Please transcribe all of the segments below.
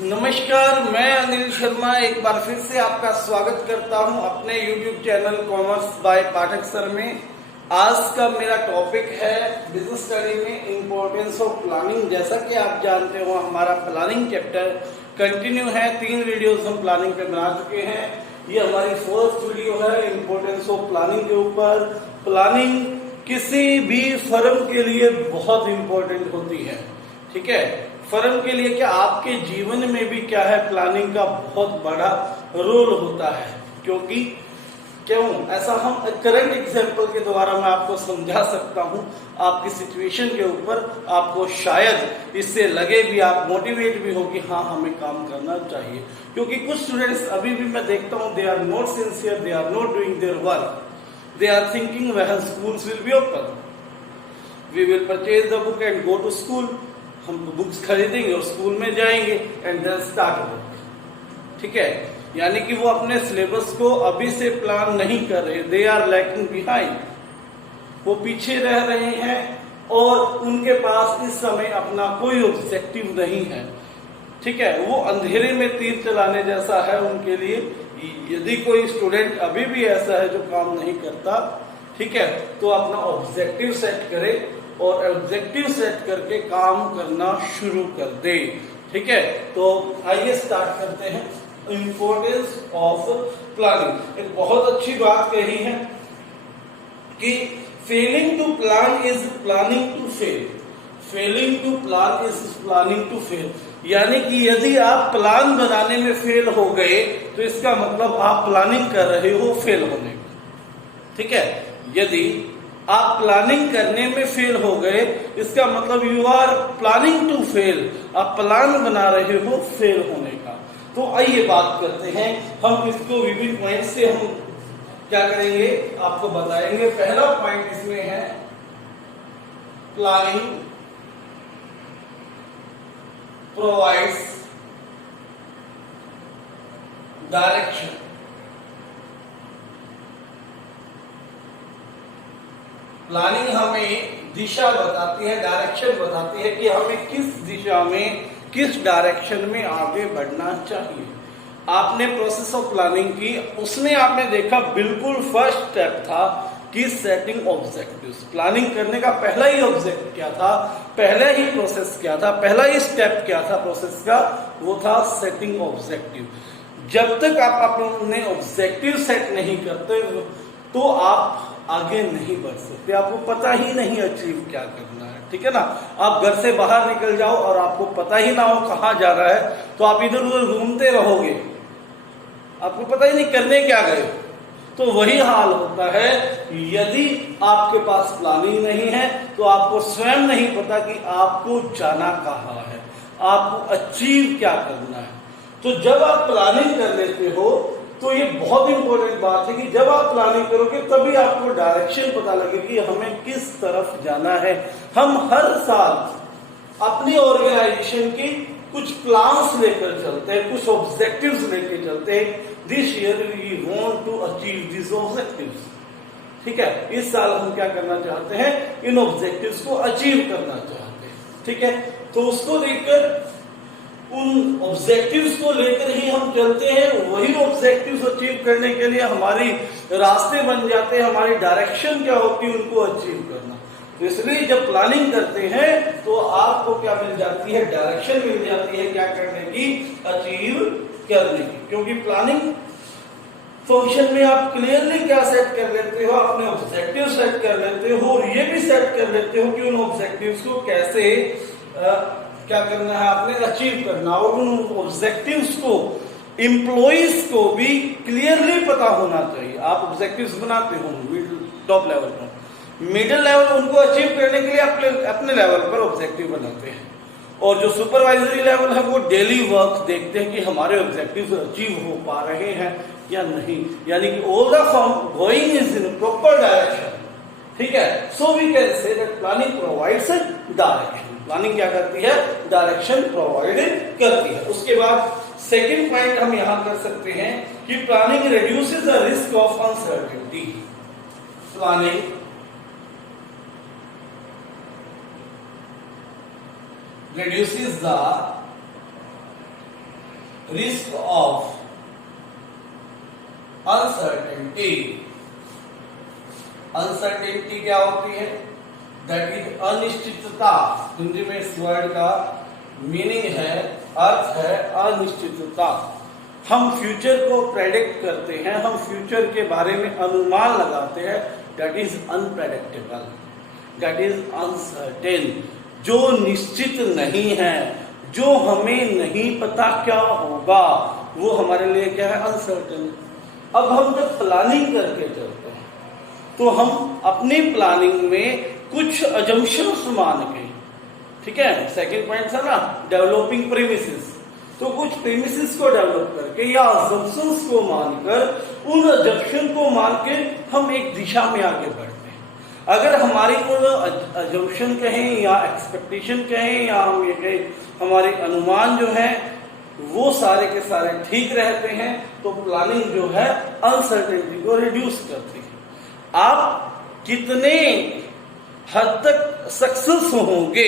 नमस्कार, मैं अनिल शर्मा एक बार फिर से आपका स्वागत करता हूं अपने YouTube channel commerce by Pathak sir में। आज का मेरा टॉपिक है बिजनेस स्टडी में इम्पोर्टेंस ऑफ प्लानिंग। जैसा कि आप जानते हो हमारा प्लानिंग चैप्टर कंटिन्यू है, 3 वीडियोस हम प्लानिंग पे बना चुके हैं। ये हमारी 4th वीडियो है इम्पोर्टेंस ऑफ प्लानिंग के ऊपर। प्लानिंग किसी भी फर्म के लिए बहुत इंपॉर्टेंट होती है, ठीक है। फर्म के लिए क्या, आपके जीवन में भी क्या है, प्लानिंग का बहुत बड़ा रोल होता है। क्योंकि क्यों ऐसा, हम करंट एग्जांपल के द्वारा मैं आपको समझा सकता हूं। आपकी सिचुएशन के ऊपर आपको शायद इससे लगे भी, आप मोटिवेट भी हो कि हाँ हमें काम करना चाहिए। क्योंकि कुछ स्टूडेंट्स अभी भी मैं देखता हूं, they are not sincere, they are not doing their work, they are thinking when schools will be open, we will purchase the book and go to school. हम बुक्स खरीदेंगे और स्कूल में जाएंगे एंड देन स्टार्ट वर्क, ठीक है। यानी कि वो अपने सिलेबस को अभी से प्लान नहीं कर रहे, दे आर लैकिंग बिहाइंड, वो पीछे रह रहे हैं और उनके पास इस समय अपना कोई ऑब्जेक्टिव नहीं है, ठीक है। वो अंधेरे में तीर चलाने जैसा है उनके लिए। यदि कोई स्टूडेंट अभी भी ऐसा है जो काम नहीं करता, ठीक है, तो अपना ऑब्जेक्टिव सेट करे और ऑब्जेक्टिव सेट करके काम करना शुरू कर दे, ठीक है। तो आइए स्टार्ट करते हैं इंपॉर्टेंस ऑफ प्लानिंग। एक बहुत अच्छी बात कही है कि failing to plan is planning to fail, failing to plan is planning to fail. यानी कि यदि आप प्लान बनाने में फेल हो गए तो इसका मतलब आप प्लानिंग कर रहे हो फेल होने का, ठीक है। यदि आप प्लानिंग करने में फेल हो गए, इसका मतलब you are planning to fail, आप प्लान बना रहे हो फेल होने का। तो आइए बात करते हैं, हम इसको विभिन्न पॉइंट से हम क्या करेंगे आपको बताएंगे। पहला पॉइंट इसमें है प्लानिंग प्रोवाइड्स डायरेक्शन। प्लानिंग हमें दिशा बताती है, डायरेक्शन बताती है कि हमें किस दिशा में, किस डायरेक्शन में आगे बढ़ना चाहिए। आपने प्रोसेस ऑफ प्लानिंग की, उसमें आपने देखा बिल्कुल फर्स्ट स्टेप था कि सेटिंग ऑब्जेक्टिव्स। प्लानिंग करने का पहला ही ऑब्जेक्ट क्या था, पहला ही प्रोसेस क्या था, पहला ही स्टेप क्या था प्रोसेस का, वो था सेटिंग ऑब्जेक्टिव। जब तक आप अपने ऑब्जेक्टिव सेट नहीं करते तो आप आगे नहीं बढ़ सकते, आपको पता ही नहीं अचीव क्या करना है, ठीक है ना। आप घर से बाहर निकल जाओ और आपको पता ही ना हो कहाँ जा रहा है, तो आप इधर उधर घूमते रहोगे, आपको पता ही नहीं करने क्या गए। तो वही हाल होता है यदि आपके पास प्लानिंग नहीं है, तो आपको स्वयं नहीं पता कि आपको जाना कहाँ है, आपको अचीव क्या करना है। तो जब आप प्लानिंग कर लेते हो तो ये बहुत इंपॉर्टेंट बात है कि जब आप प्लानिंग करोगे तभी आपको डायरेक्शन पता लगेगी हमें किस तरफ जाना है। हम हर साल अपनी ऑर्गेनाइजेशन की कुछ प्लान्स लेकर चलते हैं, कुछ ऑब्जेक्टिव्स लेकर चलते हैं। This year we want to achieve this objectives, ठीक है। इस साल हम क्या करना चाहते हैं, इन ऑब्जेक्टिव्स को अचीव करना चाहते हैं, ठीक है। तो उसको लेकर, उन ऑब्जेक्टिव्स को लेकर ही हम चलते हैं। वही ऑब्जेक्टिव्स अचीव करने के लिए हमारी रास्ते बन जाते हैं, हमारी डायरेक्शन क्या होती है उनको अचीव करना। तो इसलिए जब प्लानिंग करते हैं तो आपको क्या मिल जाती है, डायरेक्शन मिल जाती है क्या करने की, अचीव करने की। क्योंकि प्लानिंग फंक्शन में आप क्लियरली क्या सेट कर लेते हो, अपने ऑब्जेक्टिव सेट कर लेते हो और ये भी सेट कर लेते हो कि उन ऑब्जेक्टिव्स को कैसे क्या करना है, आपने अचीव करना। और उन ऑब्जेक्टिव्स को एम्प्लॉइज को भी क्लियरली पता होना चाहिए। आप ऑब्जेक्टिव्स बनाते हो टॉप लेवल पर, मिडिल लेवल उनको अचीव करने के लिए अपने लेवल पर ऑब्जेक्टिव बनाते हैं, और जो सुपरवाइजरी लेवल है वो डेली वर्क देखते हैं कि हमारे ऑब्जेक्टिव अचीव हो पा रहे हैं या नहीं। यानी कि all the firm going is in proper direction, ठीक है। So we can say that planning provides direction. Planning क्या करती है, डायरेक्शन प्रोवाइड करती है। उसके बाद सेकंड पॉइंट हम यहां कर सकते हैं कि planning reduces the risk of uncertainty. Planning reduces the risk of uncertainty. Uncertainty क्या होती है? दैट इज अनिश्चितता। हिंदी में इस वर्ड का मीनिंग है, अर्थ है अनिश्चितता। हम फ्यूचर को प्रेडिक्ट करते हैं, हम फ्यूचर के बारे में अनुमान लगाते हैं, that is unpredictable, that is uncertain. जो निश्चित नहीं है, जो हमें नहीं पता क्या होगा, वो हमारे लिए क्या है? अनसर्टेन। अब हम जब प्लानिंग करके चलते हैं तो हम अपनी प्लानिंग में कुछ अजम्पशंस मान के, ठीक है, सेकंड पॉइंट था ना डेवलपिंग प्रीमिसेस, तो कुछ प्रीमिसेस को डेवलप करके या अजम्पशंस को मानकर, उन अजम्पशन को मान के हम एक दिशा में आगे बढ़ते हैं। अगर हमारी कोई अजम्पशन कहें या एक्सपेक्टेशन कहें या हम ये कहें हमारे अनुमान जो है वो सारे के सारे ठीक रहते हैं, तो प्लानिंग जो है अनसर्टेनिटी को रिड्यूस करती है। आप कितने हद तक सक्सेस होंगे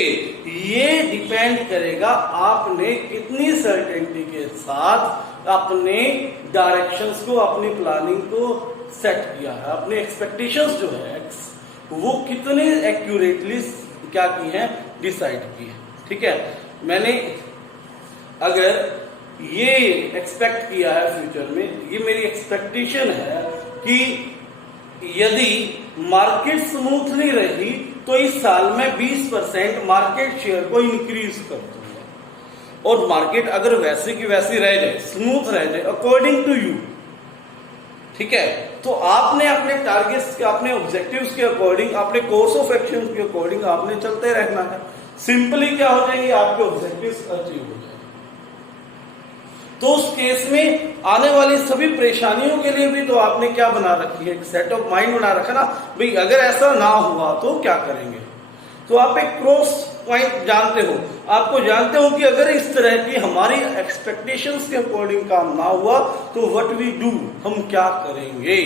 ये डिपेंड करेगा आपने कितनी सर्टेनिटी के साथ अपने डायरेक्शंस को, अपनी प्लानिंग को सेट किया है, अपने एक्सपेक्टेशंस जो है वो कितने एक्यूरेटली क्या की है, डिसाइड की है। ठीक है, मैंने अगर ये एक्सपेक्ट किया है फ्यूचर में, ये मेरी एक्सपेक्टेशन है कि यदि मार्केट स्मूथली रही तो इस साल में 20% मार्केट शेयर को इंक्रीज कर दूंगा, और मार्केट अगर वैसे की वैसी रह जाए, स्मूथ रह जाए अकॉर्डिंग टू यू, ठीक है, तो आपने अपने टारगेट्स के, अपने ऑब्जेक्टिव्स के अकॉर्डिंग, अपने कोर्स ऑफ एक्शन के अकॉर्डिंग आपने चलते रहना है। सिंपली क्या हो जाएंगे, आपके ऑब्जेक्टिव्स अचीव हो जाएंगे। तो उस केस में आने वाली सभी परेशानियों के लिए भी तो आपने क्या बना रखी है, एक सेट ऑफ माइंड बना रखा ना भाई, अगर ऐसा ना हुआ तो क्या करेंगे। तो आप एक क्रॉस पॉइंट जानते हो, आपको जानते हो कि अगर इस तरह की हमारी एक्सपेक्टेशंस के अकॉर्डिंग काम ना हुआ तो व्हाट वी डू, हम क्या करेंगे।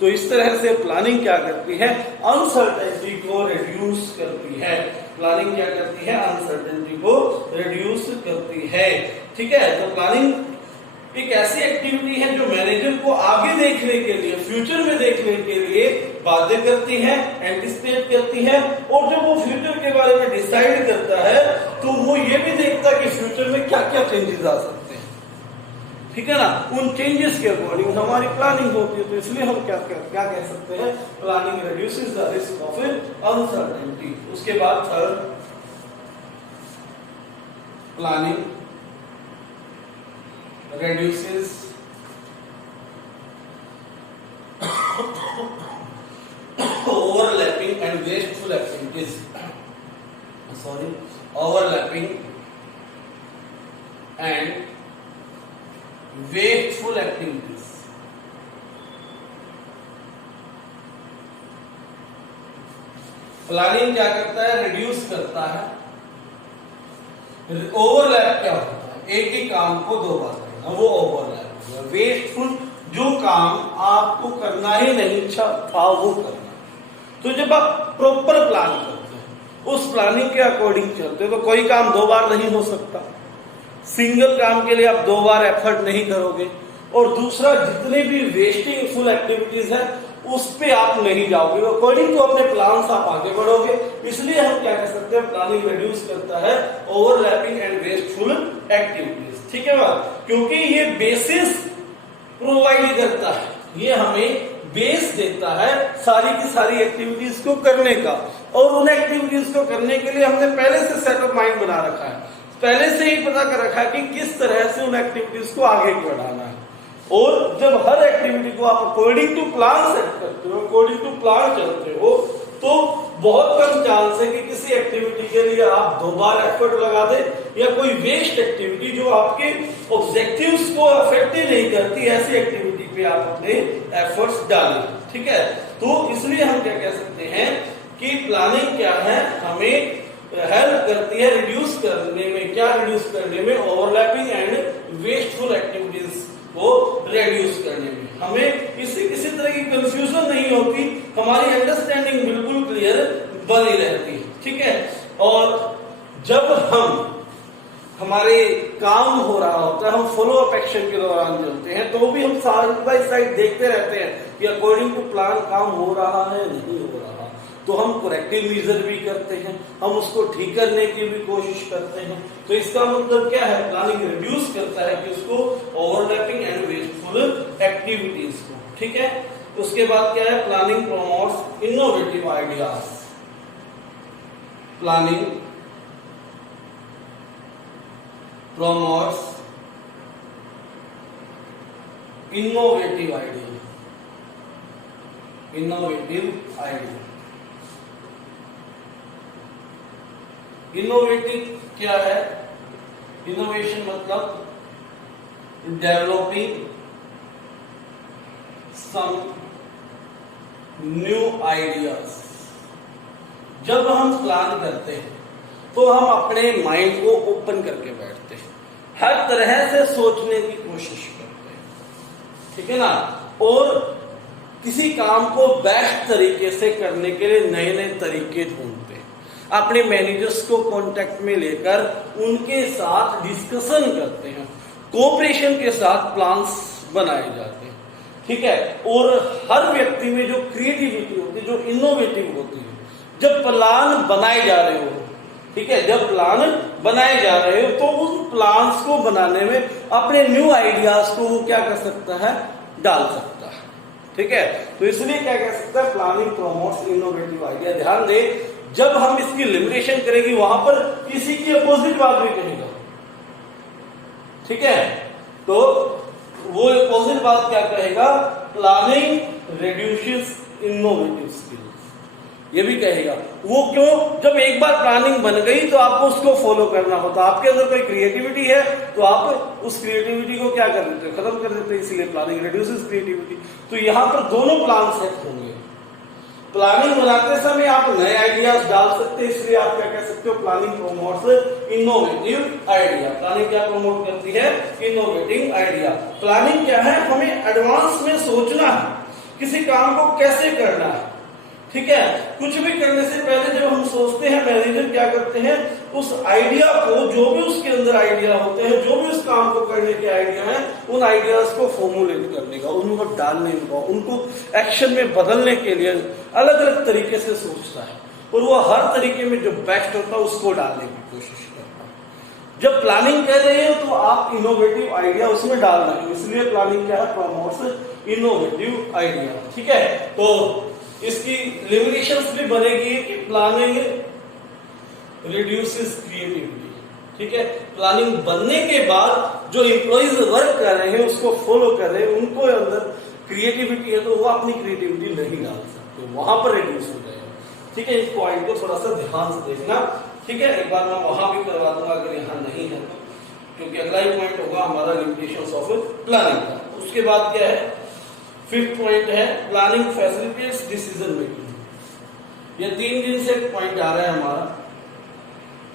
तो इस तरह से प्लानिंग क्या करती है, अनसर्टेनिटी को रिड्यूस करती है। प्लानिंग क्या करती है, अनसर्टेनिटी को रिड्यूस करती है। ठीक है, तो प्लानिंग एक ऐसी एक्टिविटी है जो मैनेजर को आगे देखने के लिए, फ्यूचर में देखने के लिए बाध्य करती है, एंटिसिपेट करती है, और जब वो फ्यूचर के बारे में डिसाइड करता है तो वो ये भी देखता है कि फ्यूचर में क्या क्या चेंजेस आ सकते हैं। ठीक है ना, उन चेंजेस के अकॉर्डिंग हमारी प्लानिंग होती है। तो इसलिए हम क्या कह सकते हैं, planning reduces the risk of uncertainty. उसके बाद third, planning reduces overlapping and wasteful activities. Overlapping and wasteful activities. Planning क्या करता है, रिड्यूस करता है। ओवरलैप क्या होता है, एक ही काम को दो बार, वो ओवरलैप है। वेस्टफुल, जो काम आपको करना ही नहीं था वो करना। तो जब आप प्रॉपर प्लान करते हैं, उस प्लानिंग के अकॉर्डिंग चलते हैं, तो कोई काम दो बार नहीं हो सकता। सिंगल काम के लिए आप दो बार एफर्ट नहीं करोगे, और दूसरा जितने भी वेस्टिंग फुल एक्टिविटीज है उस पे आप नहीं जाओगे, अकॉर्डिंग टू अपने प्लान आप आगे बढ़ोगे। इसलिए हम क्या कह सकते हैं, प्लानिंग रिड्यूस करता है ओवरलैपिंग एंड वेस्टफुल एक्टिविटीज। ठीक है बात, क्योंकि ये बेसिस प्रोवाइड करता है, ये हमें बेस देता है सारी की सारी एक्टिविटीज को करने का, और उन एक्टिविटीज को करने के लिए हमने पहले से सेट ऑफ माइंड बना रखा है, पहले से ही पता कर रखा है कि किस तरह से उन एक्टिविटीज को आगे बढ़ाना है। और जब हर एक्टिविटी को आप अकॉर्डिंग टू प्लान सेट करते हो, अकॉर्डिंग टू प्लान चलते हो, तो बहुत कम चांस है कि किसी एक्टिविटी के लिए आप दो बार एफर्ट लगा दे, या कोई वेस्ट एक्टिविटी जो आपके ऑब्जेक्टिव्स को अफेक्ट ही नहीं करती, ऐसी एक्टिविटी पे आप अपने एफर्ट्स डालें। ठीक है, तो इसलिए हम क्या कह सकते हैं कि प्लानिंग क्या है, हमें हेल्प करती है रिड्यूस करने में, क्या रिड्यूस करने में, ओवरलैपिंग एंड वेस्टफुल एक्टिविटीज को रिड्यूस करने में। हमें किसी तरह की कंफ्यूजन नहीं होती, हमारी अंडरस्टैंडिंग बिल्कुल क्लियर बनी रहती है। ठीक है, और जब हम हमारे काम हो रहा होता है, हम फॉलो अप एक्शन के दौरान चलते हैं, तो भी हम साइड बाय साइड देखते रहते हैं कि अकॉर्डिंग टू प्लान काम हो रहा है नहीं हो रहा, तो हम करेक्टिव मेजर भी करते हैं, हम उसको ठीक करने की भी कोशिश करते हैं। तो इसका मतलब क्या है, प्लानिंग रिड्यूस करता है कि उसको ओवरलैपिंग एंड वेस्टफुल एक्टिविटीज को, ठीक है। उसके बाद क्या है, planning promotes innovative ideas, planning promotes innovative idea, innovative idea। Innovative क्या है, इनोवेशन मतलब डेवलपिंग सम न्यू आइडियाज। जब हम प्लान करते हैं तो हम अपने माइंड को ओपन करके बैठते हैं, हर तरह से सोचने की कोशिश करते हैं, ठीक है ना, और किसी काम को बेस्ट तरीके से करने के लिए नए नए तरीके ढूंढते हैं, अपने मैनेजर्स को कांटेक्ट में लेकर उनके साथ डिस्कशन करते हैं, कोऑपरेशन के साथ प्लान्स बनाए जाते हैं, ठीक है। और हर व्यक्ति में जो क्रिएटिविटी होती है, जो इनोवेटिव होती है, जब प्लान बनाए जा रहे हो, ठीक है, जब प्लान बनाए जा रहे हो तो उन प्लान्स को बनाने में अपने न्यू आइडियाज को वो क्या कर सकता है, डाल सकता है, ठीक है। तो इसलिए क्या कह सकता है, प्लानिंग प्रमोट्स इनोवेटिव आइडिया। ध्यान दे, जब हम इसकी लिमिटेशन करेंगे वहां पर किसी की अपोजिट बात भी कहेगा, ठीक है। तो वो अपोजिट बात क्या कहेगा, प्लानिंग रिड्यूसेस इनोवेटिव स्किल्स, ये भी कहेगा। वो क्यों, जब एक बार प्लानिंग बन गई तो आपको उसको फॉलो करना होता है। आपके अंदर कोई क्रिएटिविटी है तो आप उस क्रिएटिविटी को क्या कर देते हैं, खत्म कर देते हैं, इसीलिए प्लानिंग रिड्यूसेस क्रिएटिविटी। तो यहां पर दोनों प्लान सेट होंगे। प्लानिंग बनाते समय आप नए आइडियाज डाल सकते हैं, इसलिए आप क्या कह सकते हो, planning promotes innovative idea. Planning क्या प्रमोट करती है, इनोवेटिव आइडिया। प्लानिंग क्या है, हमें एडवांस में सोचना है किसी काम को कैसे करना है, ठीक है। कुछ भी करने से पहले जब हम सोचते हैं, मैनेजर क्या करते हैं, उस आइडिया को, जो भी उसके अंदर आइडिया होते हैं, जो भी उस काम को करने के आइडिया हैं, उन आइडियाज को फॉर्मुलेट करने का, उनको डालने का, उनको एक्शन में बदलने के लिए अलग अलग तरीके से सोचता है, और वो हर तरीके में जो बेस्ट होता है उसको डालने की कोशिश करता है। जब प्लानिंग कर रहे हो तो आप इनोवेटिव आइडिया उसमें डाल रहे हो, इसलिए प्लानिंग क्या है, प्रमोट्स इनोवेटिव आइडिया, ठीक है। तो इसकी लिमिटेशंस भी बनेगी कि प्लानिंग रिड्यूसेस क्रिएटिविटी, ठीक है। प्लानिंग बनने के बाद जो एम्प्लॉइज वर्क कर रहे हैं, उसको फॉलो कर रहे हैं, उनको अंदर क्रिएटिविटी है तो वो अपनी क्रिएटिविटी नहीं डाल सकते, वहां पर रिड्यूस हो जाएगा, ठीक है। इस पॉइंट को थोड़ा सा ध्यान से देखना, ठीक है। एक बार मैं वहां भी करवा दूंगा अगर यहाँ नहीं है तो, क्योंकि अगला ही पॉइंट होगा हमारा लिमिटेशंस ऑफ प्लानिंग का। उसके बाद क्या है, फिफ्थ पॉइंट है, प्लानिंग फैसिलिटेट्स डिसीजन मेकिंग। ये 3 दिन से पॉइंट आ रहा है हमारा,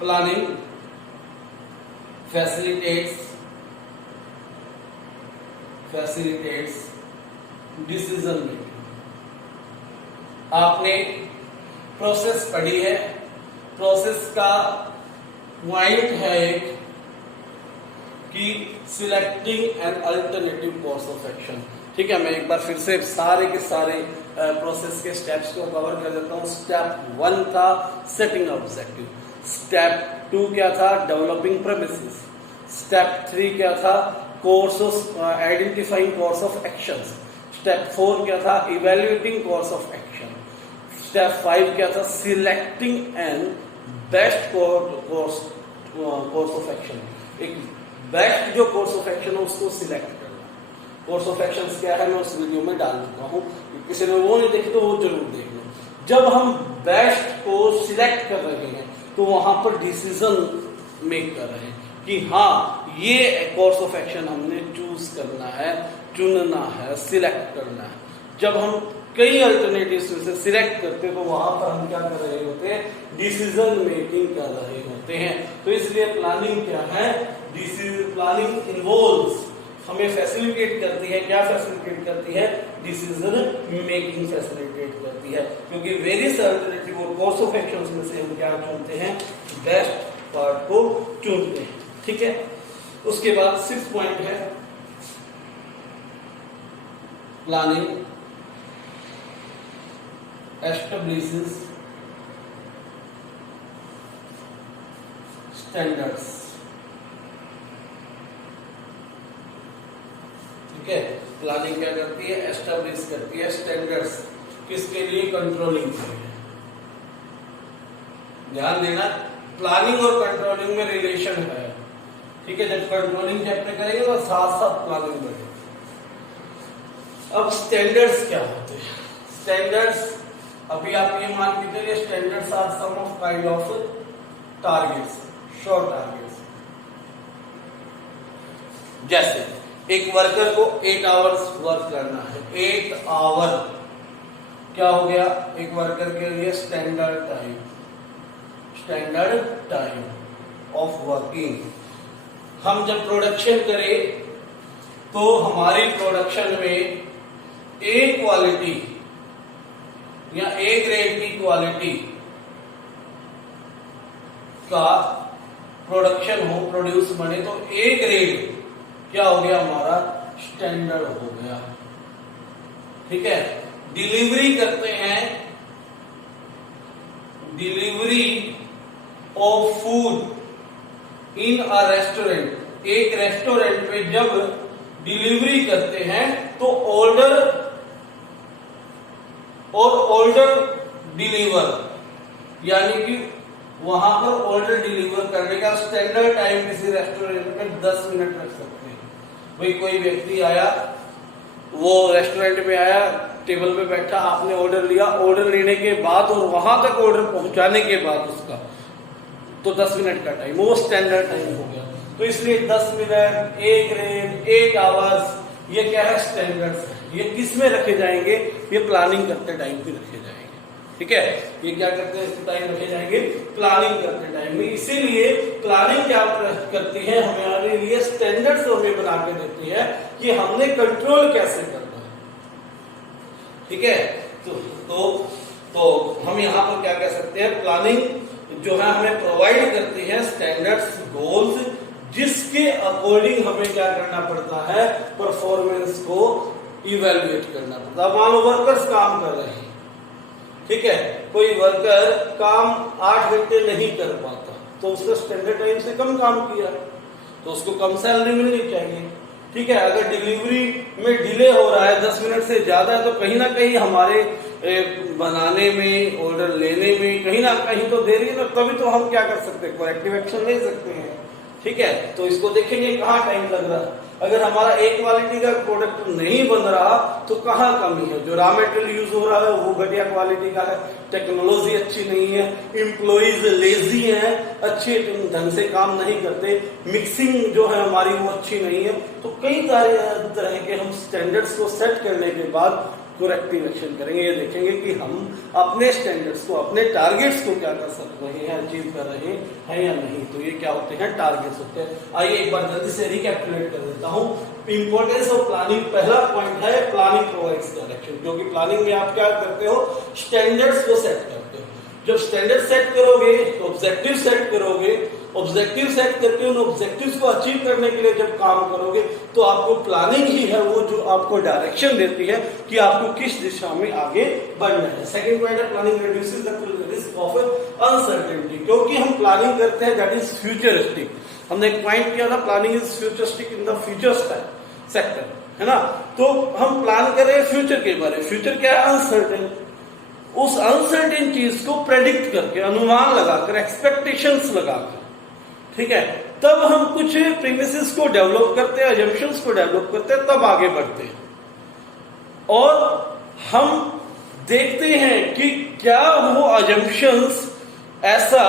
प्लानिंग फैसिलिटेट्स डिसीजन मेकिंग। आपने प्रोसेस पढ़ी है, प्रोसेस का पॉइंट है एक कि selecting an alternative course of action, ठीक है। मैं एक बार फिर से सारे के सारे प्रोसेस के स्टेप्स को कवर कर देता हूं। स्टेप 1 था सेटिंग ऑब्जेक्टिव, स्टेप 2 क्या था, डेवलपिंग प्रेमिसेस, स्टेप 3 क्या था, course of identifying course of actions, step 4 क्या था, evaluating course of action, step 5 क्या था, selecting an best course of action. एक बेस्ट जो कोर्स ऑफ एक्शन है उसको सिलेक्ट करना। कोर्स ऑफ एक्शंस क्या है मैं उस वीडियो में डाल चुका हूं, किसी ने वो नहीं देखी तो वो जरूर देख लो। जब हम बेस्ट को सिलेक्ट कर रहे हैं तो वहां पर डिसीजन मेक कर रहे हैं कि हाँ ये कोर्स ऑफ एक्शन हमने चूज करना है, चुनना है, सिलेक्ट करना है। जब हम कई अल्टरनेटिव्स में से सिलेक्ट करते हैं तो वहां पर हम क्या कर रहे होते हैं, डिसीजन मेकिंग कर रहे होते हैं। तो इसलिए प्लानिंग क्या है, प्लानिंग इन्वॉल्व्स, हमें फैसिलिटेट करती है, क्या फैसिलिटेट करती है, डिसीजन मेकिंग फैसिलिटेट करती है। क्योंकि वेरियस अल्टरनेटिव और कोर्स ऑफ एक्शंस में से हम क्या चुनते हैं, बेस्ट पार्ट को चुनते हैं, ठीक ठीक है। उसके बाद 6 पॉइंट है प्लानिंग एस्टेब्लिशेस स्टैंडर्ड्स। ठीक है, प्लानिंग क्या करती है, एस्टेब्लिश करती है स्टैंडर्ड्स, किसके लिए, कंट्रोलिंग के लिए। ध्यान देना, प्लानिंग और कंट्रोलिंग में रिलेशन है। ठीक है, जब कंट्रोलिंग चैप्टर करेंगे तो साथ साथ प्लानिंग बढ़ेगी। अब स्टैंडर्ड्स क्या होते हैं? स्टैंडर्ड्स, अभी आप ये मान के चलिए, standards are some of kind of targets, short targets. जैसे एक वर्कर को 8 आवर्स वर्क करना है, 8 आवर क्या हो गया, एक वर्कर के लिए स्टैंडर्ड टाइम ऑफ वर्किंग। हम जब प्रोडक्शन करें तो हमारी प्रोडक्शन में ए क्वालिटी या ए ग्रेड की क्वालिटी का प्रोडक्शन हो, प्रोड्यूस बने, तो ए ग्रेड क्या हो गया, हमारा स्टैंडर्ड हो गया। ठीक है, डिलीवरी करते हैं, delivery of food in a restaurant, एक रेस्टोरेंट में जब डिलीवरी करते हैं तो ऑर्डर और ऑर्डर डिलीवर, यानी कि वहां पर ऑर्डर डिलीवर करने का स्टैंडर्ड टाइम किसी रेस्टोरेंट में 10 मिनट रख सकते हैं। भाई कोई व्यक्ति आया, वो रेस्टोरेंट में आया, टेबल पे बैठा, आपने ऑर्डर लिया, ऑर्डर लेने के बाद और वहां तक ऑर्डर पहुंचाने के बाद उसका तो 10 मिनट का टाइम, वो स्टैंडर्ड टाइम हो गया। तो इसलिए 10 मिनट, 1 ग्रेड, 8 आवर्स, ये क्या है, स्टैंडर्ड्स। ये किस में रखे जाएंगे, ये प्लानिंग करते टाइम पे रखे जाएंगे। ठीक है, ये क्या करते हैं, टाइम रखे जाएंगे प्लानिंग करते टाइम में। इसीलिए प्लानिंग क्या करती है, हमारे लिए स्टैंडर्ड्स हमें बना के देती है कि हमने कंट्रोल कैसे करना है। ठीक है, तो हम यहाँ पर क्या कह सकते हैं, प्लानिंग जो है हमें प्रोवाइड करती है स्टैंडर्ड्स, गोल्स, जिसके अकॉर्डिंग हमें क्या करना पड़ता है, परफॉर्मेंस को इवेल्युएट करना पड़ता है। मान लो वर्कर्स काम कर रहे हैं, ठीक है, कोई वर्कर काम 8 घंटे नहीं कर पाता तो उसने स्टैंडर्ड टाइम से कम काम किया तो उसको कम सैलरी मिलनी चाहिए। ठीक है, अगर डिलीवरी में डिले हो रहा है, 10 मिनट से ज्यादा है, तो कहीं ना कहीं हमारे बनाने में, ऑर्डर लेने में कहीं ना कहीं तो देरी है, तभी तो हम क्या कर सकते हैं, करेक्टिव एक्शन ले सकते हैं। ठीक है, तो इसको देखेंगे कहाँ टाइम लग रहा है। अगर हमारा एक क्वालिटी का प्रोडक्ट नहीं बन रहा तो कहाँ कमी है, जो रॉ मटेरियल यूज हो रहा है वो घटिया क्वालिटी का है, टेक्नोलॉजी अच्छी नहीं है, एम्प्लॉइज लेजी हैं, अच्छे ढंग से काम नहीं करते, मिक्सिंग जो है हमारी वो अच्छी नहीं है। तो कई तरह के हम स्टैंडर्ड्स को सेट करने के बाद करेक्टिव एक्शन करेंगे। ये देखेंगे कि हम अपने स्टैंडर्ड्स को, अपने टारगेट्स को क्या कर सकते हैं, अचीव कर रहे हैं या नहीं। तो ये क्या होते हैं, टारगेट्स होते हैं। आइए एक बार जल्दी से रिकैपिटुलेट कर देता हूँ। इंपॉर्टेंस ऑफ प्लानिंग, पहला पॉइंट है प्लानिंग प्रोवाइड्स डायरेक्शन, क्योंकि प्लानिंग में आप क्या करते हो, स्टैंडर्ड्स को सेट करते हो। जब स्टैंडर्ड सेट करोगे तो ऑब्जेक्टिव सेट करोगे, ऑब्जेक्टिव सेट करके उन ऑब्जेक्टिव्स को अचीव करने के लिए जब काम करोगे तो आपको प्लानिंग ही है वो जो आपको डायरेक्शन देती है कि आपको किस दिशा में आगे बढ़ना है। सेकंड पॉइंट है planning reduces the risk of uncertainty, क्योंकि हम प्लानिंग करते हैं दैट इज फ्यूचरिस्टिक। हमने एक पॉइंट किया था, planning is futuristic in the future sector, है ना। तो हम प्लान कर रहे हैं फ्यूचर के बारे में। फ्यूचर क्या है, अनसर्टेन। उस अनसर्टेन चीज को प्रेडिक्ट करके, अनुमान लगाकर, एक्सपेक्टेशंस लगाकर, ठीक है, तब हम कुछ प्रीमिसेस को डेवलप करते हैं, अजम्पशंस को डेवलप करते हैं, तब आगे बढ़ते हैं। और हम देखते हैं कि क्या वो अजम्पशंस ऐसा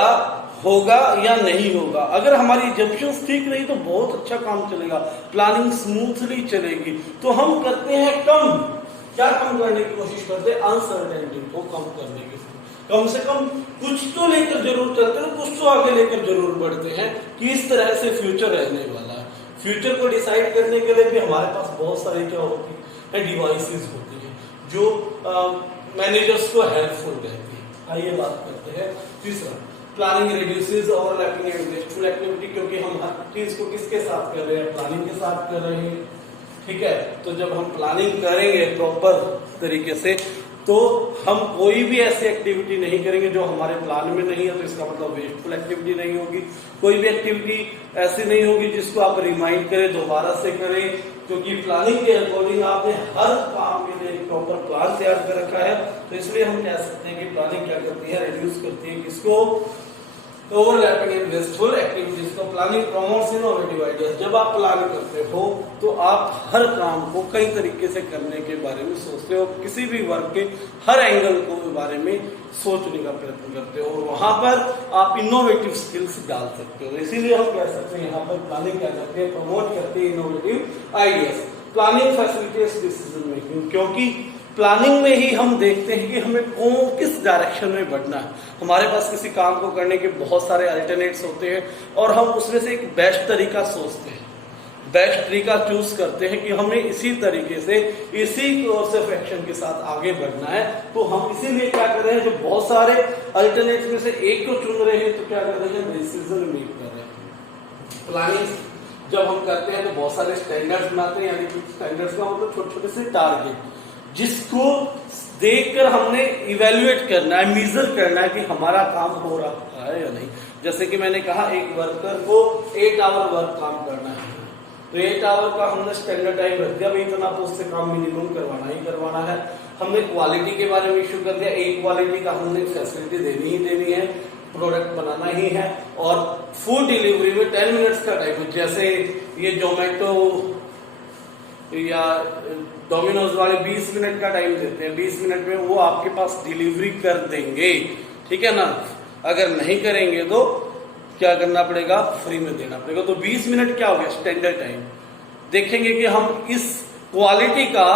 होगा या नहीं होगा। अगर हमारी अजम्पशंस ठीक रही तो बहुत अच्छा काम चलेगा, प्लानिंग स्मूथली चलेगी। तो हम करते हैं कम, क्या कम करने की कोशिश करते हैं, अनसर्टेनिटी को कम करने की। कम से कम कुछ तो लेकर जरूर चलते हैं, कुछ तो आगे लेकर जरूर बढ़ते हैं कि इस तरह से फ्यूचर रहने वाला है। फ्यूचर को डिसाइड करने के लिए भी हमारे पास बहुत सारी क्या होती है, डिवाइसेस होती है जो मैनेजर्स को हेल्पफुल रहती है। आइए बात करते हैं तीसरा, planning reduces overlapping and waste. Wasteful activity, क्योंकि हम हर चीज को किसके साथ कर रहे हैं, प्लानिंग के साथ कर रहे हैं। ठीक है, तो जब हम प्लानिंग करेंगे प्रॉपर तरीके से तो हम कोई भी ऐसी एक्टिविटी नहीं करेंगे जो हमारे प्लान में नहीं है, तो इसका मतलब वेस्टफुल एक्टिविटी नहीं होगी। कोई भी एक्टिविटी ऐसी नहीं होगी जिसको आप रिमाइंड करें, दोबारा से करें, क्योंकि प्लानिंग के अकॉर्डिंग आपने हर काम के लिए प्रॉपर प्लान तैयार कर रखा है। तो इसलिए हम कह सकते हैं कि प्लानिंग क्या करती है, रिड्यूस करती है किसको, ओवरलैपिंग इन वेस्टफुल एक्टिविटीज को। Planning promotes innovative ideas. जब आप प्लान करते हो तो आप हर काम को कई तरीके से करने के बारे में सोचते हो, किसी भी वर्क के हर एंगल को बारे में सोचने का प्रयत्न करते हो, और वहां पर आप इनोवेटिव स्किल्स डाल सकते हो। इसीलिए हम कह सकते हैं यहाँ पर प्लानिंग क्या करती है, प्रमोट करती है innovative ideas. Planning facilitates decision making, क्योंकि प्लानिंग में ही हम देखते हैं कि हमें किस डायरेक्शन में बढ़ना है। हमारे पास किसी काम को करने के बहुत सारे अल्टरनेट्स होते हैं और हम उसमें से एक बेस्ट तरीका सोचते हैं, बेस्ट तरीका चूज करते हैं कि हमें इसी तरीके से इसी कोर्स ऑफ एक्शन के साथ आगे बढ़ना है। तो हम इसीलिए क्या कर रहे हैं, जो बहुत सारे अल्टरनेट्स में से एक को चुन रहे हैं, तो क्या कर रहे हैं, डिसीजन मेक कर रहे हैं। प्लानिंग जब हम करते हैं तो बहुत सारे स्टैंडर्ड्स बनाते हैं, यानी कि स्टैंडर्ड्स का मतलब छोटे छोटे से टारगेट, जिसको देखकर हमने इवेल्युएट करना है, मेजर करना है कि हमारा काम हो रहा है या नहीं। जैसे कि मैंने कहा एक वर्कर को 8 आवर वर्क काम करना है, तो 8 आवर का हमने स्टैंडर्ड टाइम रख दिया, भाई इतना तो उससे काम मिनिमम करवाना ही करवाना है। हमने क्वालिटी के बारे में इश्यू कर दिया, एक क्वालिटी का हमने फैसिलिटी देनी ही देनी है, प्रोडक्ट बनाना ही है। और फूड डिलीवरी में 10 मिनट्स का टाइम, जैसे ये जोमेटो या डोमिनोज वाले 20 मिनट का टाइम देते हैं, 20 मिनट में वो आपके पास डिलीवरी कर देंगे, ठीक है ना। अगर नहीं करेंगे तो क्या करना पड़ेगा, फ्री में देना पड़ेगा। तो 20 मिनट क्या हो गया, स्टैंडर्ड टाइम। देखेंगे कि हम इस क्वालिटी का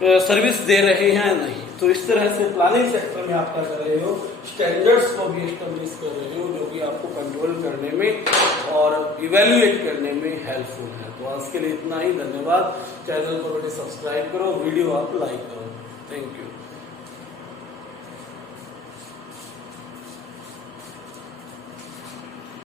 सर्विस दे रहे हैं नहीं। तो इस तरह से प्लानिंग सेक्टर में आप क्या कर रहे हो, स्टैंडर्ड्स को भी एस्टेब्लिश कर रहे हो, जो कि आपको कंट्रोल करने में और इवेल्युएट करने में हेल्पफुल है। तो आज के लिए इतना ही, धन्यवाद। चैनल को बेटे सब्सक्राइब करो, वीडियो आप लाइक करो। Thank you.